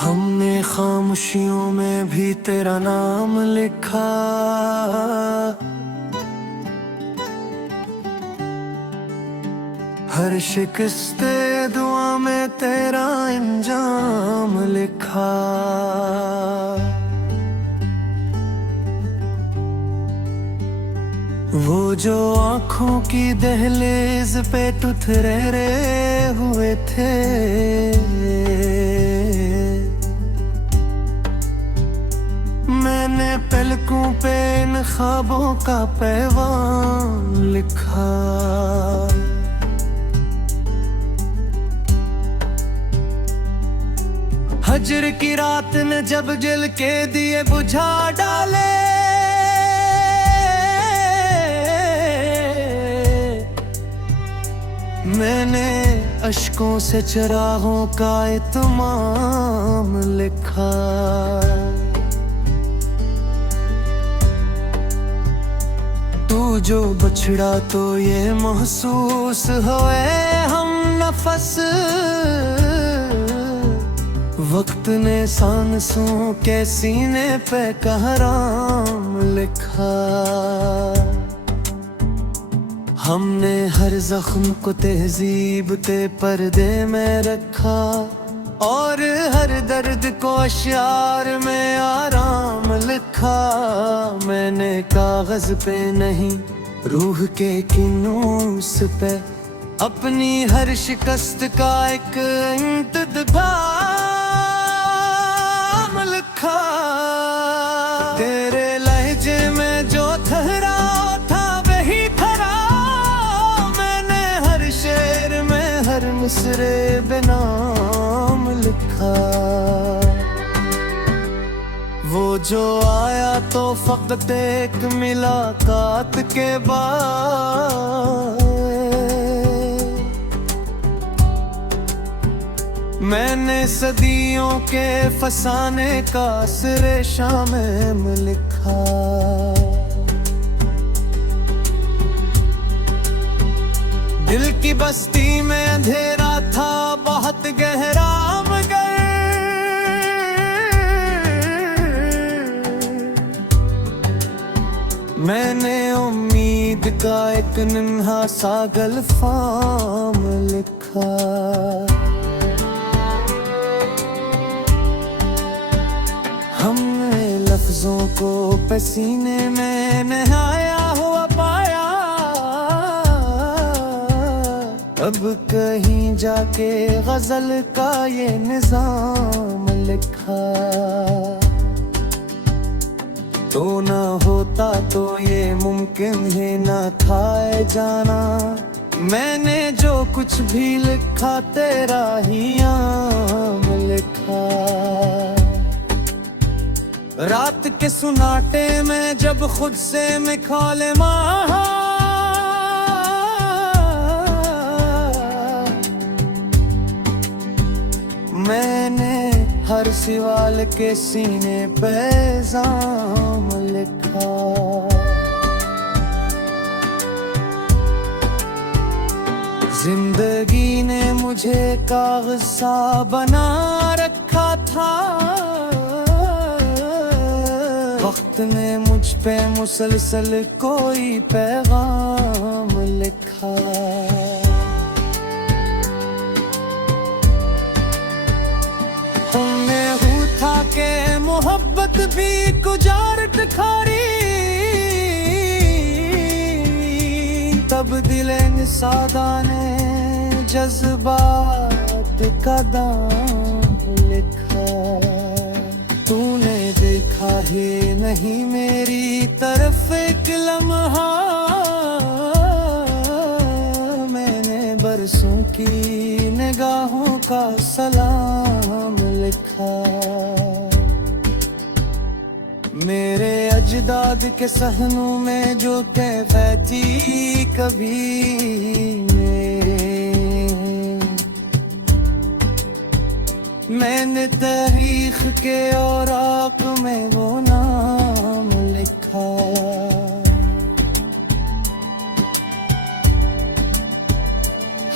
हमने खामोशियों में भी तेरा नाम लिखा, हर शिकस्ते दुआ में तेरा अंजाम लिखा। वो जो आँखों की दहलीज पे ठुठुरे हुए थे, मैंने पलकों पे इन ख्वाबों का पैगाम लिखा। हजर की रात ने जब जल के दिए बुझा डाले, मैंने अश्कों से चरागों का इत्माम लिखा। तू जो बछड़ा तो ये महसूस होए हम नफस, वक्त ने सांसों के सीने पे कहराम लिखा। हमने हर जख्म को तहजीब के पर्दे में रखा, और हर दर्द को अश्यार में आराम लिखा। मैंने कागज पे नहीं रूह के किनूस पे अपनी हर शिकस्त का एक इंतज़ाम लिखा। तेरे लहजे में जो ठहराव था वही ठहरा, मैंने हर शेर में हर मिसरे बेनाम लिखा। वो जो आया तो फकत एक मुलाकात के बाद, मैंने सदियों के फसाने का सिरे शाम लिखा। दिल की बस्ती में अंधेरा था बहुत गहरा, मगर मैंने उम्मीद का एक नन्हा सा गल्फाम लिखा। हमने लफ्जों को पसीने में नहाया हुआ पाया, अब कहीं जाके गजल का ये निजाम लिखा। तो ना होता तो ये मुमकिन ही ना था जाना, मैंने जो कुछ भी लिखा तेरा ही नाम लिखा। रात के सुनाटे में जब खुद से मिखाले माहा, मैंने हर सवाल के सीने पे इल्जाम लिखा। जिंदगी ने मुझे कागज सा बना रखा था, वक्त ने मुझ पे मुसलसल कोई पैगाम लिखा। हमने था के मोहब्बत भी गुजारत खारी, तब दिल सादा ने जज्बात का दाम लिखा। तूने देखा ही नहीं मेरी तरफ एक लम्हा, मैंने बरसों की निगाहों का सलाम लिखा। मेरे अजदाद के सहनों में जो कैफियत थी कभी मैंने तारीख के औराक में वो नाम लिखा।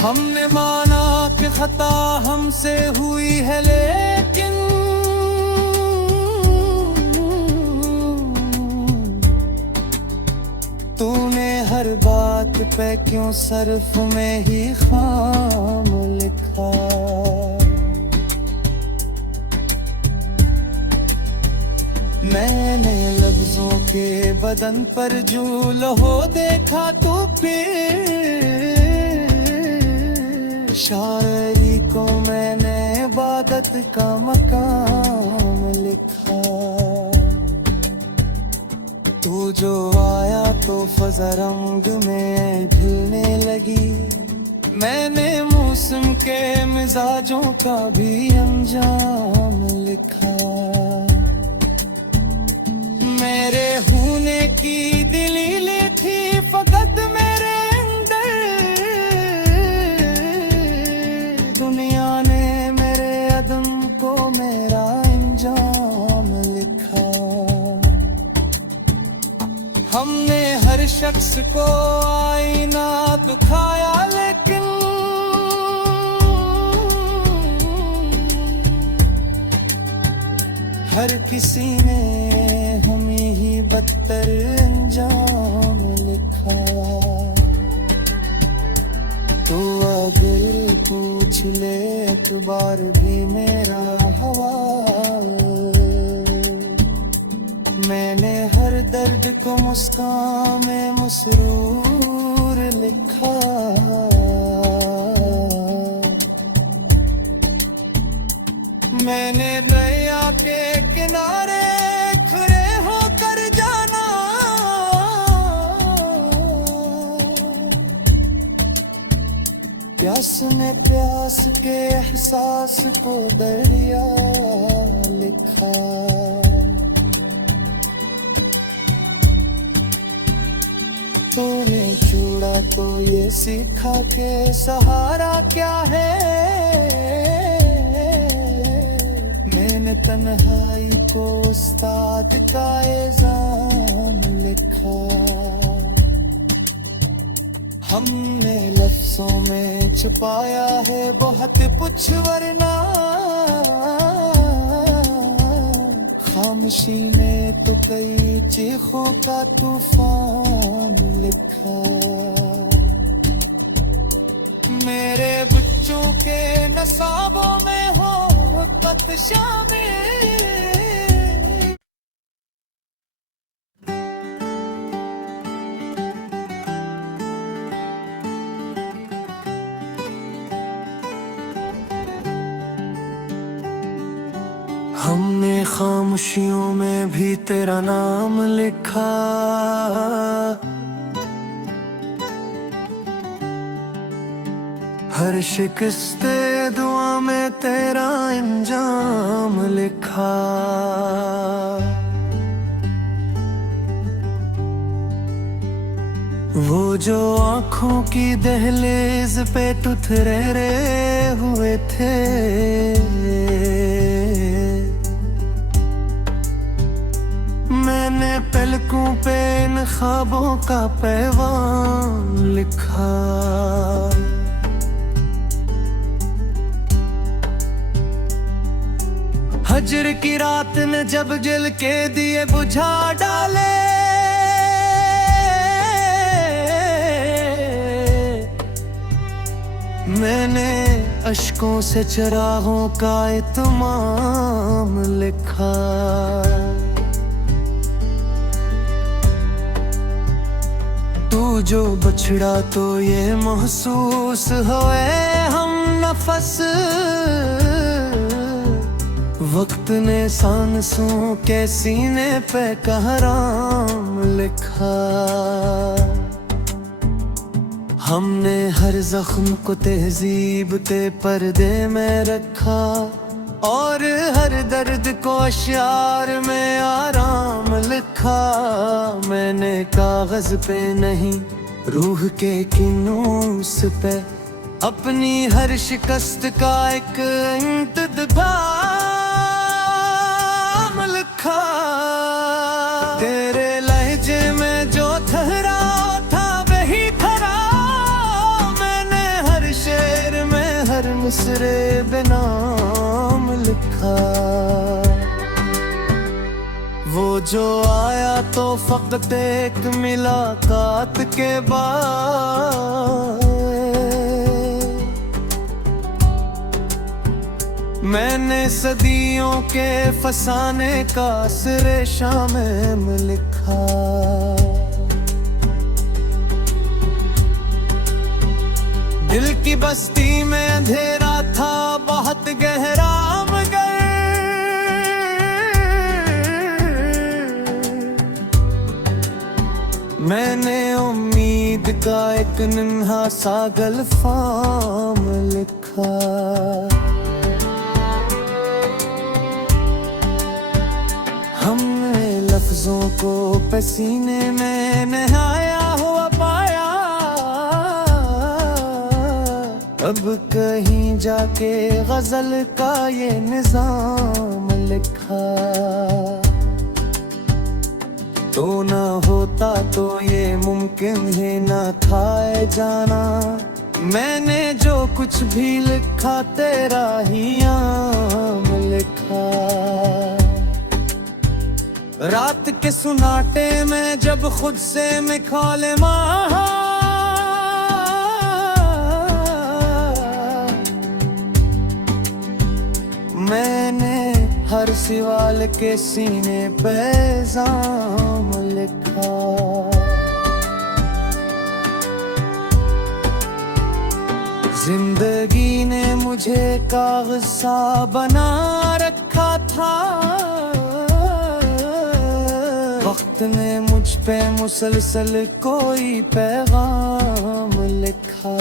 हमने माना कि खता हमसे हुई है, लेकिन पे क्यों सर्फ में ही खाम लिखा। मैंने लफ्जों के बदन पर झूल हो देखा तो फिर शायरी को मैंने इबादत का मकाम लिखा। तू जो आया तो फज़ा रंग में ढलने लगी। मैंने मौसम के मिजाजों का भी अंजाम लिखा। मेरे होने की दलील थी फकत मेरे अंदर, दुनिया ने मेरे अदम को मेरा अंजाम लिखा। हमने हर शख्स को आईना दिखाया लेकिन हर किसी ने हमें ही बदतर अंजाम लिखा। तो अगर पूछ ले एक बार भी मेरा हवाल, मैंने हर दर्द को मुस्कान में मसरूर लिखा। मैंने दरिया के किनारे खड़े होकर जाना, प्यास ने प्यास के एहसास को दरिया लिखा। तूने छोड़ा तो ये सीखा के सहारा क्या है। मैंने तन्हाई को उस्ताद का इल्जाम लिखा। हमने लफ्जों में छुपाया है बहुत कुछ वरना खामोशी में तो कई चीखों का तूफान लिखा। मेरे बच्चों के नसाबों में हो कत शामिल। हमने खामोशियों में भी तेरा नाम लिखा। हर शिकस्ते दुआ में तेरा अंजाम लिखा। वो जो आँखों की दहलीज पे तुथरे हुए थे, मैंने पलकों पे इन ख्वाबों का पैगाम लिखा। हजर की रात ने जब जल के दिए बुझा डाले, मैंने अश्कों से चिरागों का इत्माम लिखा। तू जो बछड़ा तो ये महसूस होए हम नफस, वक्त ने सांसों के सीने पे कहराम लिखा। हमने हर जख्म को तहजीब ते पर्दे में रखा और हर दर्द को अश्यार में आराम लिखा। मैंने कागज पे नहीं रूह के किनूस पे अपनी हर शिकस्त का एक इंतज़ाम लिखा। तेरे लहजे में जो ठहराव था वही ठहरा, मैंने हर शेर में हर मिसरे बेनाम लिखा। वो जो आया तो फकत एक मुलाकात के बाद। मैंने सदियों के फसाने का रेशा में लिखा। दिल की बस्ती में अंधेरा था बहुत गहरा, मगर मैंने उम्मीद का एक नन्हा सा गल्फाम लिखा। हमने लफ्जों को पसीने में नहाया हुआ पाया, अब कहीं जाके गजल का ये निजाम लिखा। तो ना होता तो ये मुमकिन ही ना था जाना, मैंने जो कुछ भी लिखा तेरा ही नाम लिखा। रात के सुनाटे में जब खुद से मिखाले माहा, मैंने हर सवाल के सीने पे इल्जाम लिखा। जिंदगी ने मुझे कागज सा बना रखा था, वक्त ने मुझ पे मुसलसल कोई पैगाम लिखा।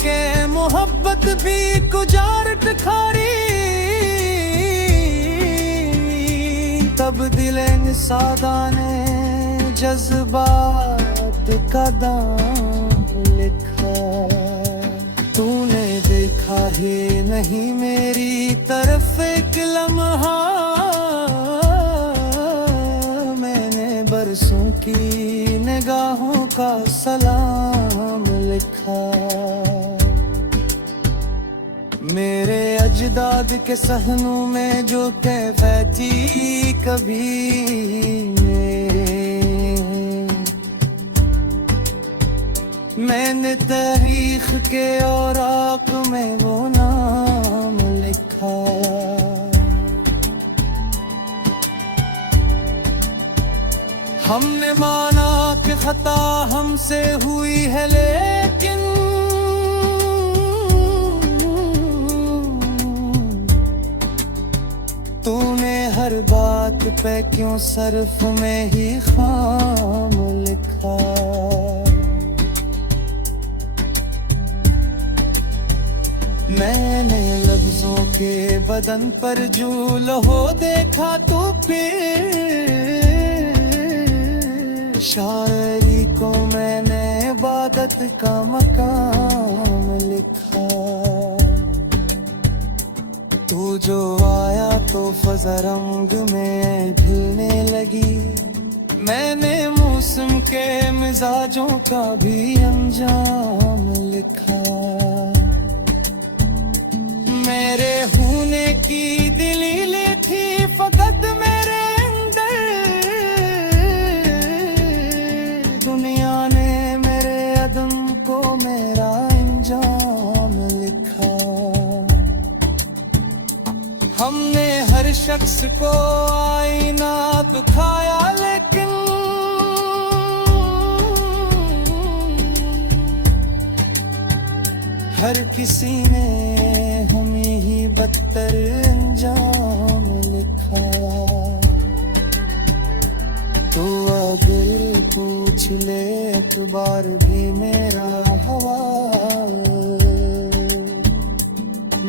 के मोहब्बत भी गुजारत खारी, तब दिल सादा ने जज्बात का दाम लिखा। तूने देखा ही नहीं मेरी तरफ एक लम्हा, मैंने बरसों की निगाहों का सलाम लिखा। मेरे अजदाद के सहनों में जो कैफियत थी कभी मैंने तारीख के औराक में वो नाम लिखा। हमने माना कि खता हमसे हुई है, लेकिन तूने हर बात पे क्यों सर्फ में ही खाम लिखा। मैंने लफ्जों के बदन पर जो लहो देखा तो फिर शायरी को मैंने इबादत का मकाम लिखा। तू जो आया तो फज़ा रंग में ढलने लगी, मैंने मौसम के मिजाजों का भी अंजाम लिखा। मेरे होने की दलील थी फकत मेरे अंदर, दुनिया ने मेरे अदम को मेरा अंजाम लिखा। हमने हर शख्स को आईना दिखाया, लेकिन हर किसी ने हमें ही बदतर अंजाम लिखा। तो अगर पूछ ले एक बार भी मेरा हवाल,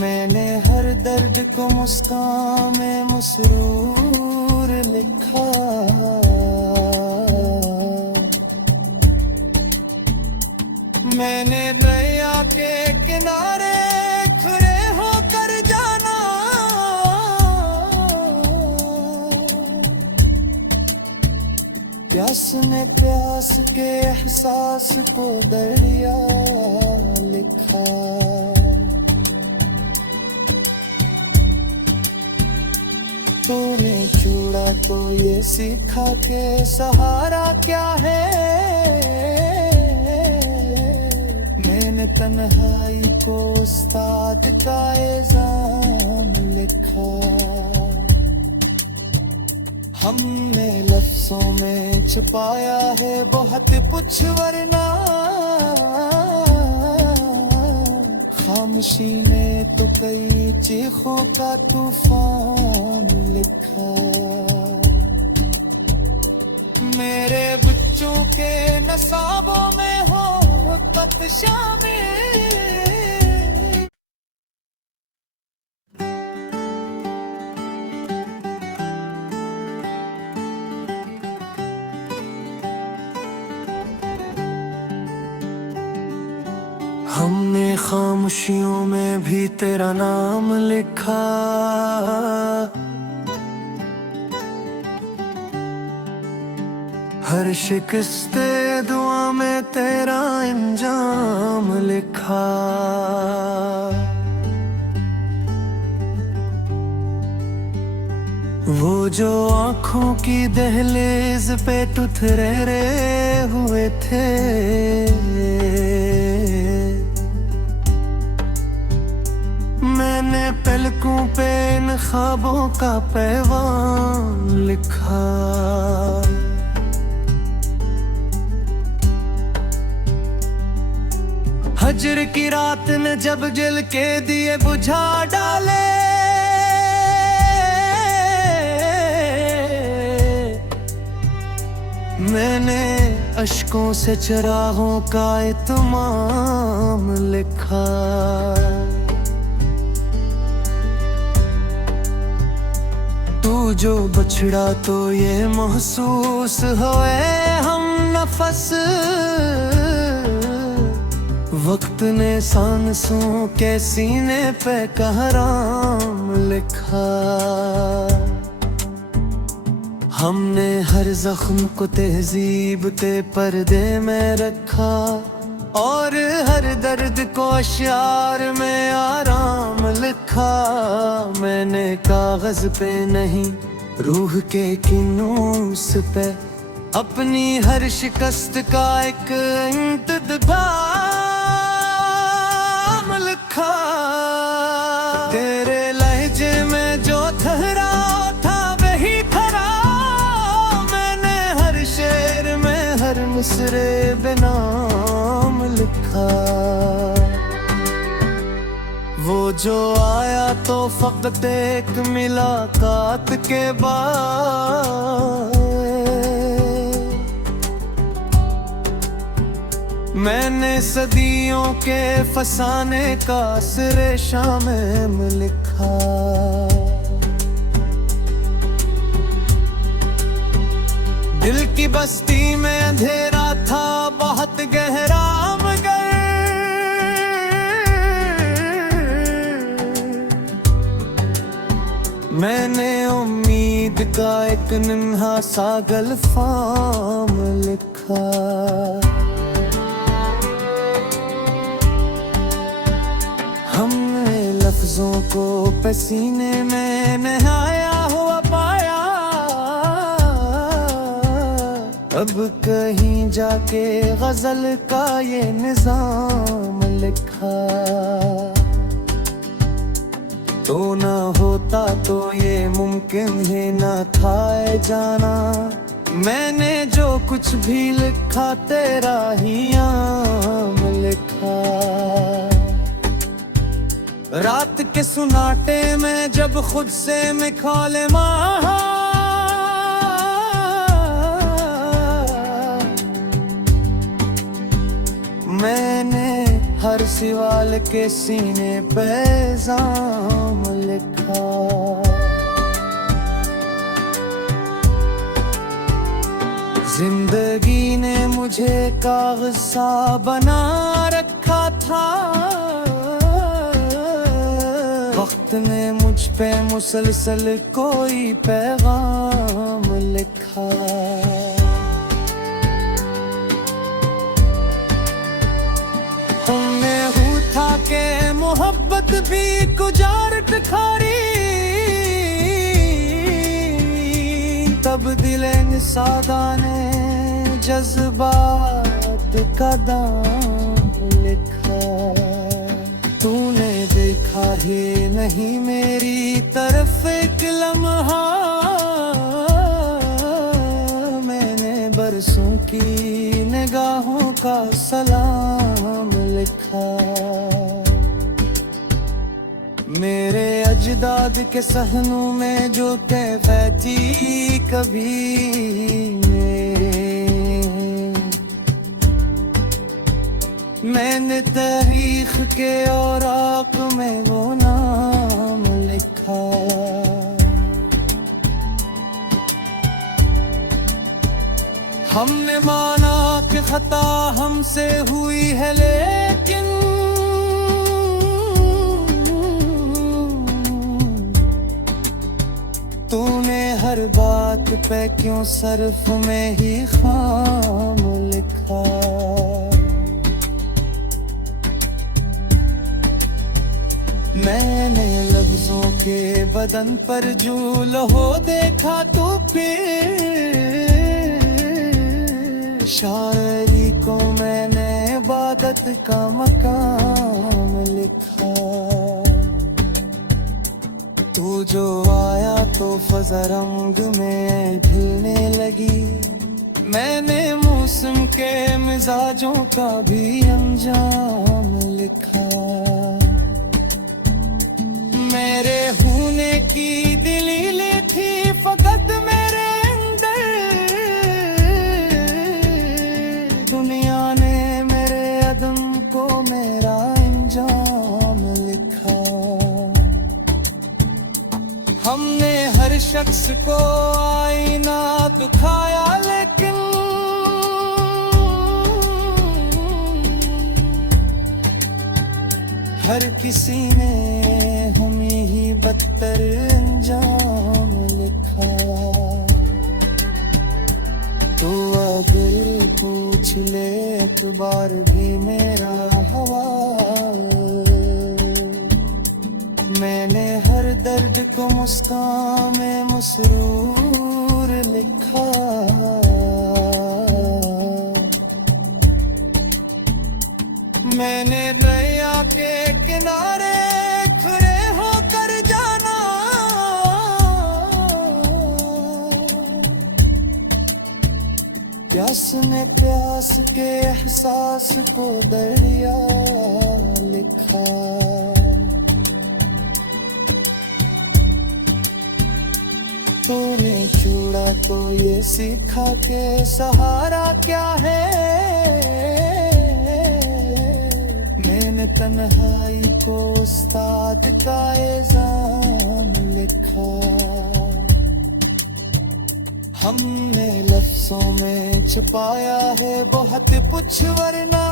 मैंने हर दर्द को मुस्कान में मसरूर लिखा। मैंने दरिया के किनारे खड़े होकर जाना, प्यास ने प्यास के एहसास को दरिया लिखा। तो ये सीखा के सहारा क्या है। मैंने तन्हाई को उस्ताद का एजाम लिखा। हमने लफ्जों में छुपाया है बहुत कुछ वरना खामोशी में तो कई चीखों का तूफान लिखा। मेरे बच्चों के नसाबों में हो तब शामिल। हमने खामोशियों में भी तेरा नाम लिखा। हर शिकस्ते दुआ में तेरा अंजाम लिखा। वो जो आँखों की दहलीज पे तुथरे हुए थे, मैंने पलकों पे इन ख्वाबों का पैगाम लिखा। हजर की रात ने जब जल के दिए बुझा डाले, मैंने अश्कों से चरागों का इत्माम लिखा। तू जो बछड़ा तो ये महसूस होए हम नफस, वक्त ने सांसों के सीने पे कहराम लिखा। हमने हर जख्म को तहजीब के पर्दे में रखा और हर दर्द को अश्यार में आराम लिखा। मैंने कागज पे नहीं रूह के किनूस पे अपनी हर शिकस्त का एक इंतज़ाम लिखा। तेरे लहजे में जो ठहराव था वही ठहरा, मैंने हर शेर में हर मिसरे बेनाम लिखा। वो जो आया तो फकत एक मुलाकात के बाद, मैंने सदियों के फसाने का सिरे शाम लिखा। दिल की बस्ती में अंधेरा था बहुत गहरा मगर, मैंने उम्मीद का एक नन्हा सा गल्फाम लिखा। हमने लफ्जों को पसीने में नहाया हुआ पाया, अब कहीं जाके गजल का ये निजाम लिखा। तो ना होता तो ये मुमकिन ही ना था जाना, मैंने जो कुछ भी लिखा तेरा ही नाम लिखा। रात के सुनाटे में जब खुद से मिखाले माहा, मैंने हर सवाल के सीने पे इल्जाम लिखा। जिंदगी ने मुझे कागज सा बना रखा था, वक्त ने मुझ पे मुसलसल कोई पैगाम लिखा। हमने उठा के मोहब्बत भी गुजारत खारी, तब्दीलें सादा ने जज्बात का दाम लिखा। तूने देखा ही नहीं मेरी तरफ एक लम्हा, मैंने बरसों की निगाहों का सलाम लिखा। मेरे अजदाद के सहनों में जो कैफियत थी कभी मैंने तारीख के औराक में वो नाम लिखा। हमने माना कि खता हमसे हुई है, लेकिन तूने हर बात पे क्यों सिर्फ में ही खाम लिखा। मैंने लफ्जों के बदन पर जो लहो देखा तो फिर शायरी को मैंने इबादत का मकाम लिखा। तू जो आया तो फज़ा रंग में ढलने लगी, मैंने मौसम के मिजाजों का भी अंजाम लिखा। मेरे होने की दलील थी फकत मेरे अंदर, दुनिया ने मेरे अदम को मेरा अंजाम लिखा। हमने हर शख्स को आईना दिखाया, लेकिन हर किसी ने हमें ही बदतर अंजाम लिखा। तो अगर पूछ ले एक बार भी मेरा हवाल, मैंने हर दर्द को मुस्कान में मसरूर लिखा। मैंने दरिया के किनारे खड़े होकर जाना, प्यास ने प्यास के एहसास को दरिया लिखा। तूने छोड़ा तो ये सीखा के सहारा क्या है, मैंने तन्हाई को उस्ताद का इल्जाम लिखा। हमने लफ्जों में छुपाया है बहुत कुछ, वरना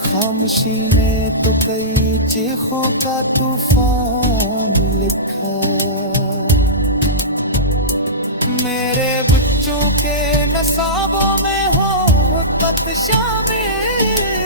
खामोशी में तो कई चीखों का तूफान लिखा। मेरे बच्चों के नसाबों में हो तत शामिल,